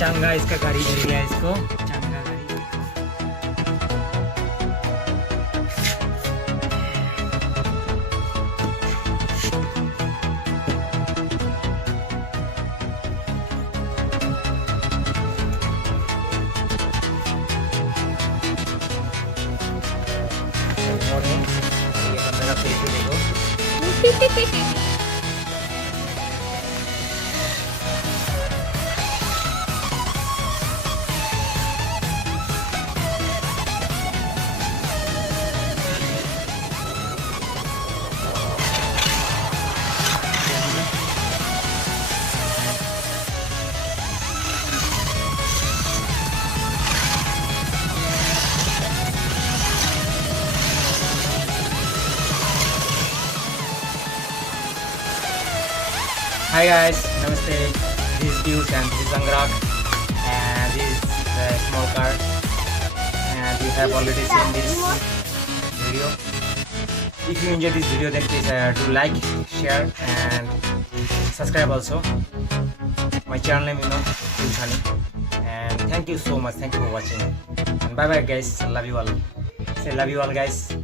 चंगा इसका गाड़ी मिल गया इसको, चंगा गाड़ी। ये बंदा का फेस देखो। Hi guys, namaste. This is Piush and this is Angrag, and this is the small car, and you have already seen this video. If you enjoy this video, then please do like, share and subscribe also. My channel name Piush Honey, and thank you so much. Thank you for watching. And bye bye guys. Love you all. Say love you all guys.